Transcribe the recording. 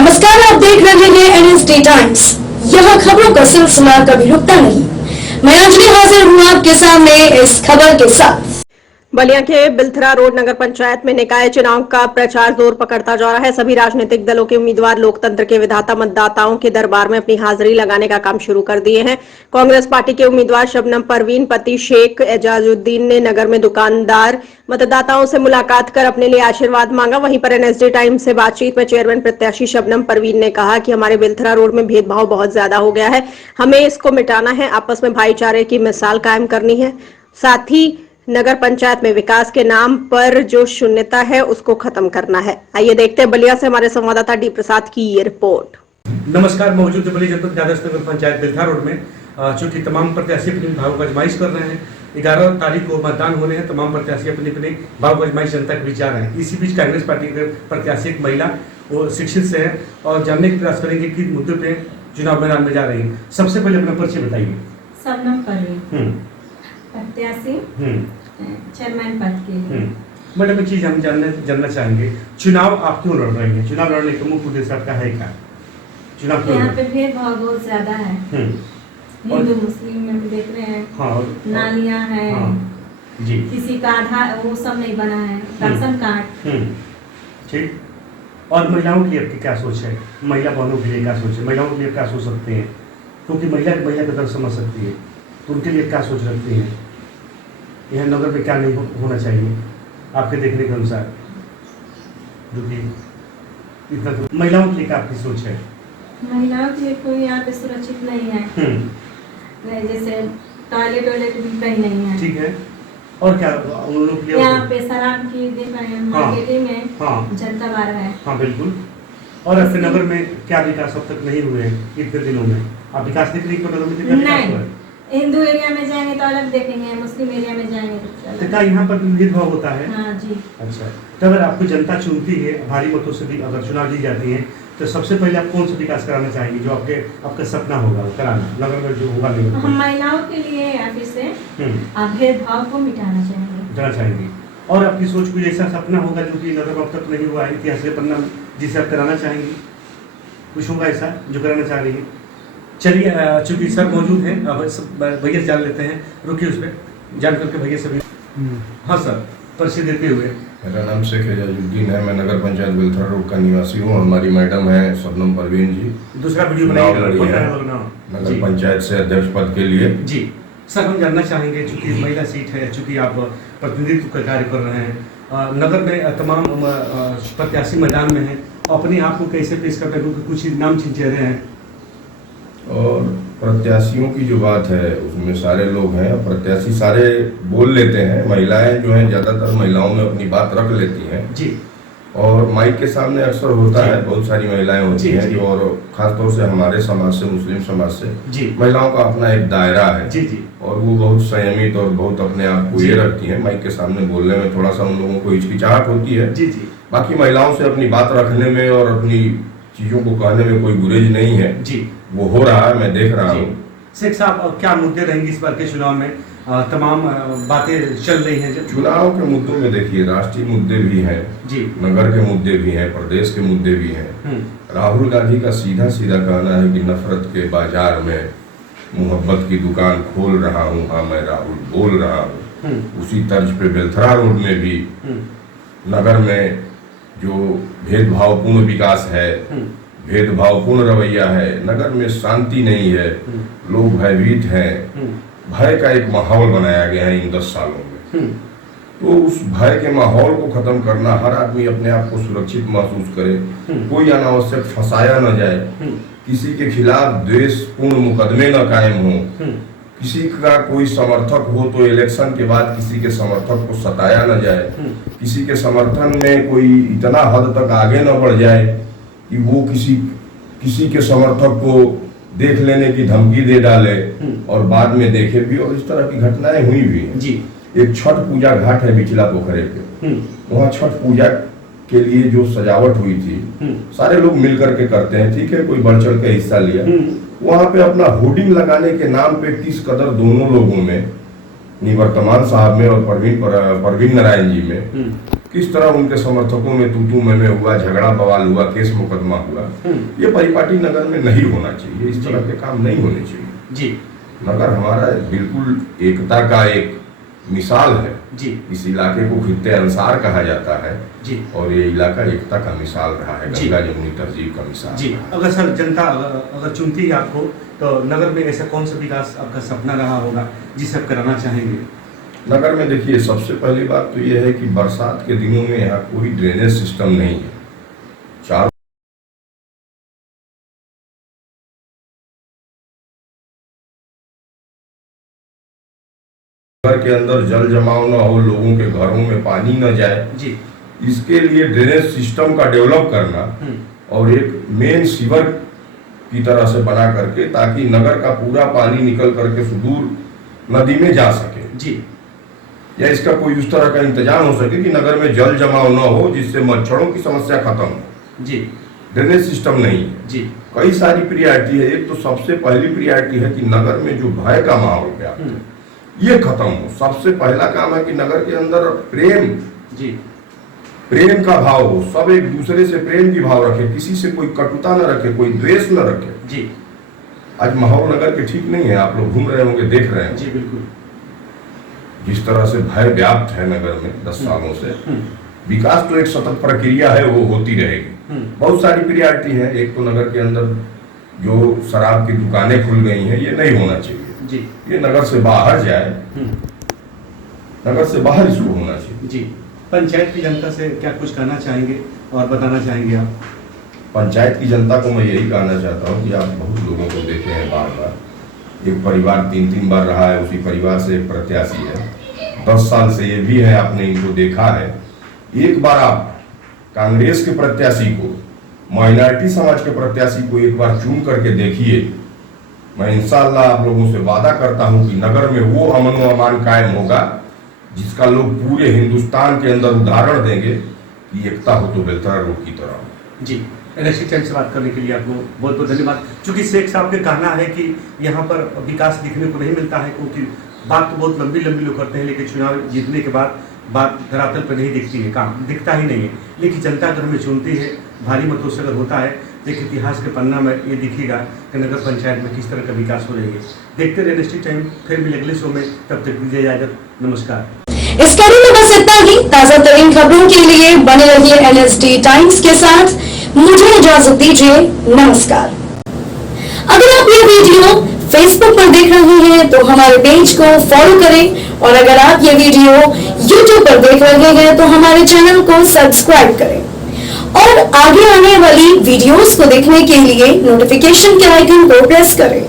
नमस्कार, आप देख रहे हैं एनएसडी टाइम्स। यहाँ खबरों का सिलसिला कभी रुकता नहीं। मैं अंजलि हाजिर हूँ आपके सामने इस खबर के साथ। बलिया के बिलथरा रोड नगर पंचायत में निकाय चुनाव का प्रचार जोर पकड़ता जा रहा है। सभी राजनीतिक दलों के उम्मीदवार लोकतंत्र के विधाता मतदाताओं के दरबार में अपनी हाजिरी लगाने का काम शुरू कर दिए हैं। कांग्रेस पार्टी के उम्मीदवार शबनम परवीन पति शेख एजाजुद्दीन ने नगर में दुकानदार मतदाताओं से मुलाकात कर अपने लिए आशीर्वाद मांगा। वहीं पर एनएसडी टाइम्स से बातचीत में चेयरमैन प्रत्याशी शबनम परवीन ने कहा कि हमारे बिलथरा रोड में भेदभाव बहुत ज्यादा हो गया है, हमें इसको मिटाना है, आपस में भाईचारे की मिसाल कायम करनी है, साथ ही नगर पंचायत में विकास के नाम पर जो शून्यता है उसको खत्म करना है। आइए देखते हैं बलिया से हमारे संवाददाता डी प्रसाद की ये रिपोर्ट। नमस्कार, मौजूद है बलिया जनपद आदर्श नगर पंचायत बिलथरा रोड में। चूंकि तमाम प्रत्याशी अपने भावों का आजमाइश कर रहे हैं, 11 तारीख को मतदान होने हैं। तमाम प्रत्याशी अपने अपने भाव का आजमाइश जनता के बीच जा रहे हैं। इसी बीच कांग्रेस पार्टी के प्रत्याशी एक महिला वो शिक्षित से है और जानने का प्रयास करेंगे कि मुद्दे पे चुनाव मैदान में जा रही है। सबसे पहले अपना परिचय बताइए। शबनम परवीन, प्रत्याशी चेयरमैन पद के लिए। मैडम, एक चीज हम जानना चाहेंगे, चुनाव आप क्यों लड़ रहे हैं? चुनाव लड़ने का मुख्य उद्देश्य आपका है क्या? चुनाव क्यों? यहाँ पे भेदभाव बहुत ज्यादा है। हिंदू मुस्लिम में भी देख रहे हैं। हाँ, नालियाँ हैं। हाँ, जी, किसी का आधार वो सब नहीं बना है, राशन कार्ड। ठीक। और महिलाओं के लिए आपकी क्या सोच है? महिला बहनों के लिए क्या सोच है? महिलाओं के लिए क्या सोच सकते हैं? क्योंकि महिला की तरफ समझ सकती है, तो उनके लिए क्या सोच रखती हैं? यह नगर में क्या नहीं होना चाहिए आपके देखने के अनुसार, जो कि इतना महिलाओं के लिए क्या आपकी सोच है? महिलाओं के लिए कोई यहाँ पे सुरक्षित नहीं है। जैसे टॉयलेट भी कहीं नहीं है। ठीक है। और क्या उन लोगों के लिए? यहाँ पे शराब की देख रहे हैं, मार्केटिंग में जनता बार है। हाँ, बिल्कुल। और फिर नगर में क्या विकास अब तक नहीं हुए हैं इतने दिनों में? आप विकास देख रही नहीं, हिंदू एरिया में जाएंगे तो अलग देखेंगे, मुस्लिम एरिया में जाएंगे तो क्या यहाँ पर भेदभाव होता है? हाँ जी। अच्छा, तो अगर आपको जनता चुनती है भारी मतों से भी, अगर चुनाव दी जाती है, तो सबसे पहले आप कौन सा विकास कराना चाहेंगे जो आपका सपना होगा कराना नगर में, जो होगा नहीं? हम महिलाओं के लिए ऑफिस से भेदभाव को मिटाना चाहेंगे। और आपकी सोच कोई ऐसा सपना होगा जो कि नगर में अब तक नहीं हुआ है, इतिहास के पन्ना जिसे आप कराना चाहेंगे? कुछ होगा ऐसा जो कराना चाह रही है? चलिए, चूंकि सर मौजूद हैं, भैया जान लेते हैं। रुकिए, उस पर जान करके भैया सभी। हाँ सर, परिचय देते हुए। मेरा नाम शेख एजाजुद्दीन है, मैं नगर पंचायत बिलथरा रोड का निवासी हूँ। हमारी मैडम है शबनम परवीन जी, दूसरा वीडियो नगर पंचायत से अध्यक्ष पद के लिए। जी सर, हम जानना चाहेंगे, चूंकि महिला सीट है, चूंकि आप प्रतिनिधित्व का कार्य कर रहे हैं, नगर में तमाम प्रत्याशी मैदान में हैं, अपने आप को कैसे पेश करते हैं? क्योंकि कुछ नामचीन चेहरे हैं और प्रत्याशियों की जो बात है उसमें सारे लोग हैं, प्रत्याशी सारे बोल लेते हैं। महिलाएं जो हैं, ज्यादातर महिलाओं में अपनी बात रख लेती हैं जी। और माइक के सामने अक्सर होता है, बहुत सारी महिलाएं होती हैं जो, और खासतौर से हमारे समाज से, मुस्लिम समाज से जी, महिलाओं का अपना एक दायरा है जी जी, और वो बहुत संयमित और बहुत अपने आप को ये रखती हैं। माइक के सामने बोलने में थोड़ा सा उन लोगों को हिचकिचाहट होती है जी जी। बाकी महिलाओं से अपनी बात रखने में और अपनी चीजों को कहने में कोई गुरेज नहीं है जी। वो हो रहा है, मैं देख रहा हूँ। शेख साहब, क्या मुद्दे रहेंगे इस बार के चुनाव में? तमाम बातें चल रही हैं जब चुनाव के मुद्दों में देखिए, राष्ट्रीय मुद्दे भी हैं जी, नगर के मुद्दे भी हैं, प्रदेश के मुद्दे भी हैं। राहुल गांधी का सीधा सीधा कहना है कि नफरत के बाजार में मोहब्बत की दुकान खोल रहा हूँ, हाँ मैं राहुल बोल रहा हूँ। उसी तर्ज पे बिलथरा रोड में भी नगर में जो भेदभावपूर्ण विकास है, भेदभावपूर्ण रवैया है, नगर में शांति नहीं है, लोग भयभीत हैं, भय का एक माहौल बनाया गया है इन 10 सालों में। तो उस भय के माहौल को खत्म करना, हर आदमी अपने आप को सुरक्षित महसूस करे, कोई अनावश्यक फंसाया न जाए, किसी के खिलाफ द्वेषपूर्ण मुकदमे न कायम हो, किसी का कोई समर्थक हो तो इलेक्शन के बाद किसी के समर्थक को सताया न जाए, किसी के समर्थन में कोई इतना हद तक आगे न बढ़ जाए कि वो किसी के समर्थक को देख लेने की धमकी दे डाले और बाद में देखे भी, और इस तरह की घटनाएं हुई भी हैं जी। एक छठ पूजा घाट है बिचला पोखरे पे, वहाँ छठ पूजा के लिए जो सजावट हुई थी सारे लोग मिलकर के करते हैं, ठीक है, कोई बढ़ चढ़ के हिस्सा लिया। वहाँ पे अपना होर्डिंग लगाने के नाम पे किस कदर दोनों लोगों में, निवर्तमान साहब में और परवीन नारायण जी में, किस तरह उनके समर्थकों में तू मैं हुआ, झगड़ा बवाल हुआ, केस मुकदमा हुआ। ये परिपाटी नगर में नहीं होना चाहिए, इस तरह के काम नहीं होने चाहिए जी। नगर हमारा बिल्कुल एकता का एक मिसाल है जी। इस इलाके को खित्ते अंसार कहा जाता है जी। और ये इलाका एकता का मिसाल रहा है, गंगा जमुनी तहजीब का मिसाल जी। अगर सर जनता अगर चुनती है आपको तो नगर में ऐसा कौन सा विकास आपका सपना रहा होगा जिसे आप कराना चाहेंगे? नगर में देखिए, सबसे पहली बात तो यह है कि बरसात के दिनों में यहाँ कोई ड्रेनेज सिस्टम नहीं है। चारों नगर के अंदर जल जमाव न हो, लोगों के घरों में पानी न जाए जी। इसके लिए ड्रेनेज सिस्टम का डेवलप करना और एक मेन सीवर की तरह से बना करके, ताकि नगर का पूरा पानी निकल करके सुदूर नदी में जा सके जी। या इसका कोई उस तरह का इंतजाम हो सके कि नगर में जल जमाव न हो, जिससे मच्छरों की समस्या खत्म हो जी। ड्रेनेज सिस्टम नहीं है जी। कई सारी प्रियॉरिटी है। एक तो सबसे पहली प्रियॉरिटी है कि नगर में जो भय का माहौल व्याप्त है ये खत्म हो। सबसे पहला काम है कि नगर के अंदर प्रेम का भाव हो, सब एक दूसरे से प्रेम की भाव रखे, किसी से कोई कटुता न रखे, कोई द्वेष न रखे जी। आज माहौल नगर के ठीक नहीं है, आप लोग घूम रहे होंगे, देख रहे हैं जी। बिल्कुल। जिस तरह से भय व्याप्त है नगर में 10 सालों से। विकास तो एक सतत प्रक्रिया है, वो होती रहेगी। बहुत सारी प्रियॉरिटी है। एक तो नगर के अंदर जो शराब की दुकानें खुल गई हैं ये नहीं होना चाहिए जी। ये नगर से बाहर जाए, नगर से बाहर इसको होना चाहिए जी। पंचायत की जनता से क्या कुछ कहना चाहेंगे और बताना चाहेंगे आप? पंचायत की जनता को मैं यही कहना चाहता हूँ कि आप बहुत लोगों को देखे हैं बार बार, एक परिवार 3-3 बार रहा है, उसी परिवार से एक प्रत्याशी है, 10 साल से ये भी है, आपने इनको देखा है। एक बार आप कांग्रेस के प्रत्याशी को, माइनॉरिटी समाज के प्रत्याशी को एक बार चुन करके देखिए। मैं इंशाअल्लाह आप लोगों से वादा करता हूं कि नगर में वो अमन व अमान कायम होगा जिसका लोग पूरे हिंदुस्तान के अंदर उदाहरण देंगे कि एकता हो तो बेलथरा रोड की तरह हो। जी। एनएससी टाइम से बात करने के लिए आपको बहुत बहुत धन्यवाद। चूंकि शेख साहब का कहना है कि यहाँ पर विकास दिखने को नहीं मिलता है, क्योंकि बात तो बहुत लंबी लंबी लोग करते हैं, लेकिन चुनाव जीतने के बाद बात धरातल पर नहीं दिखती है, काम दिखता ही नहीं है। लेकिन जनता अगर हमें चुनती है, भारी मतों से अगर होता है, तो एक इतिहास के पन्ना में ये दिखेगा कि नगर पंचायत में किस तरह का विकास हो रही है। देखते रहे एनएसटी टाइम, फिर मिले अगले शो में, तब तक दीजिए इजाजत, नमस्कार। इस कड़ी में बस इतना ही। ताजा तरीन खबरों के लिए बने रहिए एनएसडी टाइम्स के साथ। मुझे इजाजत दीजिए, नमस्कार। अगर आप ये वीडियो फेसबुक पर देख रहे हैं तो हमारे पेज को फॉलो करें, और अगर आप ये वीडियो यूट्यूब पर देख रहे हैं तो हमारे चैनल को सब्सक्राइब करें, और आगे आने वाली वीडियोस को देखने के लिए नोटिफिकेशन के आइकन को प्रेस करें।